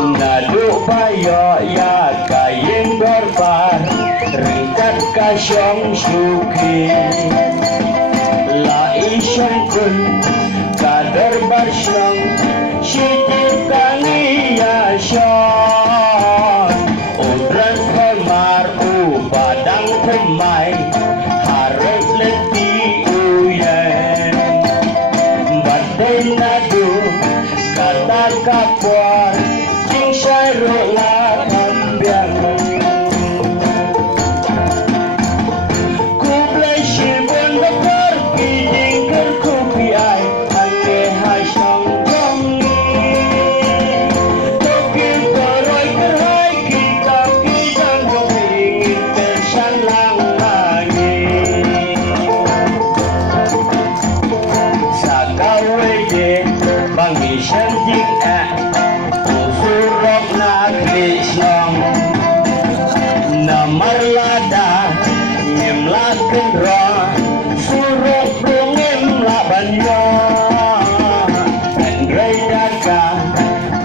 Ngaduk bayo ya kayeng dorbar ringkat kasyong syuki la isyong kun kadar barsyong syitip kangi ya syong udran pemar ubadang pemai harap leti uyen badai nadu kata kapuar jing syaruk la kambiang ku blai shibun bakar kijing kerkupi ai angke hasyong jongi tokil koroi kerhai kita kijang jong ingin kersan lang lagi sakawe je bangi syanjik usurok na krisyong namar lada nyemlaken ro surok rungim labanyo andrai daga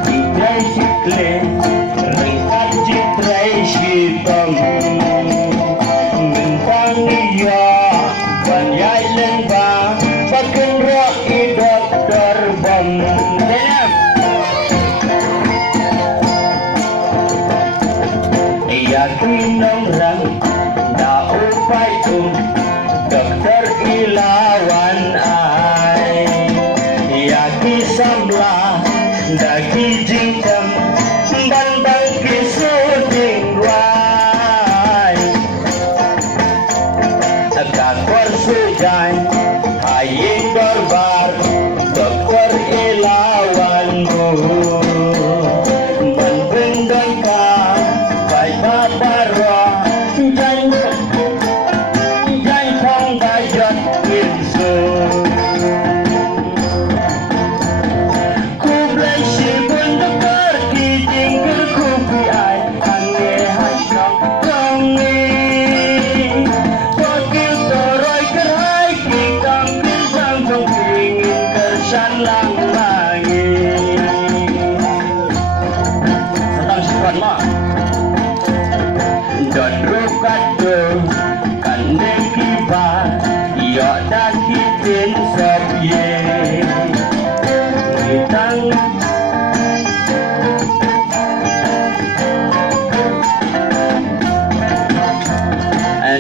jitrai jikle ringkat jitrai shitom mentang iyo banyai lengba baken ro idok terbang yakin orang da upai tu dokter ilawan ai yaki samla dagi jingkam ban bagi suding ruai kakor sujai haying dorbar dokter ilawan bu ban bendang Badaro jai thong bayat kinsu ku blai shibun dokar kijing kerkupi ai angge hasyong jongi tokil toroi kerhai kikang kijang jong ingin kersan lang lagi sedang simpan mak don rukado kandeng kiba yo dakitin sabye kitang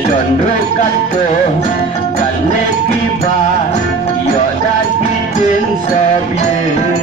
don rukado kandeng kiba yo dakitin sabye